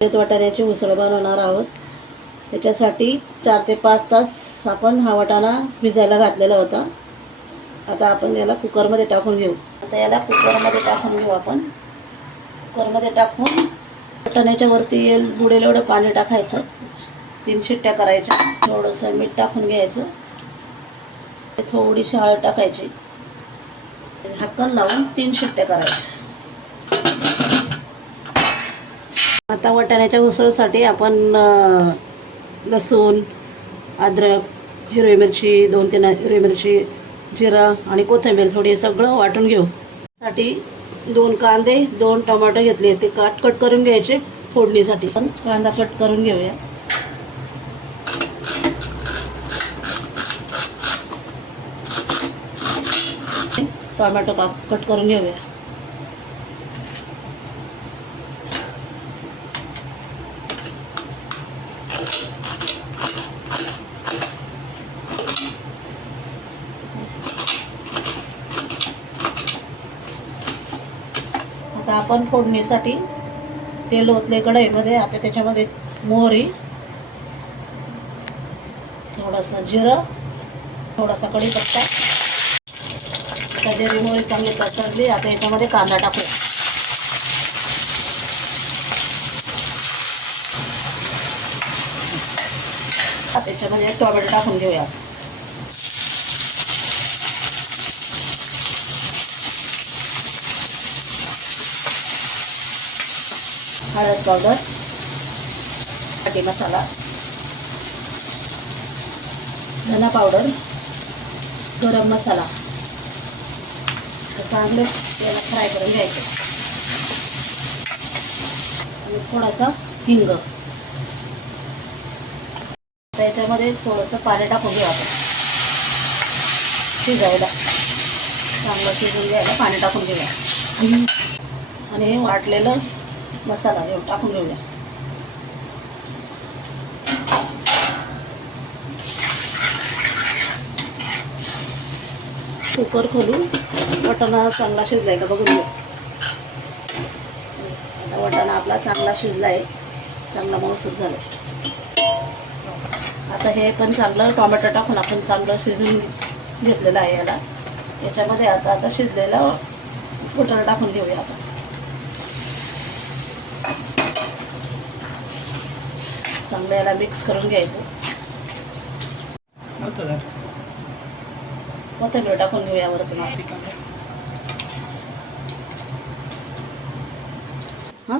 वाटाण्याची उसळ बनवणार आहोत। त्याच्यासाठी 4 ते 5 तास आपण हा वाटाणा भिजायला घातलेला होता। आता आपण याला कुकरमध्ये टाकून घेऊ। आता याला कुकरमध्ये टाकून घेऊ आपण। कुकरमध्ये टाकून वाटाण्याच्या वरती येईल बुडेल एवढं पाणी टाकायचं। 3 शिट्ट्या करायच्या। थोडंसं मीठ टाकून घ्यायचं। थोडीशी हळद टाकायची। झाकण लावून 3 शिट्ट्या करायच्या। आता वाटाण्याच्या उसळसाठी आपण लसूण, अद्रक, हिरवी मिरची, 2-3 हिरवी मिरची, जिरा आणि कोथिंबीर थोडी सगळं वाटून घेऊ। साठी 2 कांदे, 2 टोमॅटो घेतले, ते कट करून घ्यायचे फोडणीसाठी। पण कांदा कट करून घेऊया। टोमॅटो कट करून घेऊया। आता आपण फोडणीसाठी तेल ओतले कढईमध्ये। आता त्याच्यामध्ये मोहरी, थोडासा जिरं, थोडासा कढीपत्ता। आता जिरी मोहरी चांगली तळली। आता याच्यामध्ये कांदा टाकूया। आता त्याच्यामध्ये टोमॅटो टाकून घेऊया। हळद पावडर, मराठी मसाला, धना पावडर, गरम मसाला चांगले याला फ्राय करून घ्यायचे। आणि थोडासा हिंग। त्याच्यामध्ये थोडंसं पाणी टाकून घेऊ आपण शिजायला। चांगलं शिजून घ्यायला पाणी टाकून घेऊया। आणि वाटलेलं मसाला घेऊन टाकून घेऊया। कुकर खोलून वाटाणा चांगला शिजलाय का बघून घेऊ। आता वाटाणा आपला चांगला शिजलाय, चांगला मऊसूत झालाय। आता हे पण चांगलं टोमॅटो टाकून आपण चांगलं शिजून घेतलेलं आहे याला। याच्यामध्ये आता शिजलेला वाटाणा टाकून घेऊया आपण। चांगलं याला मिक्स करून घ्यायचं। कोथिंबीर टाकून घेऊया वरतून। हां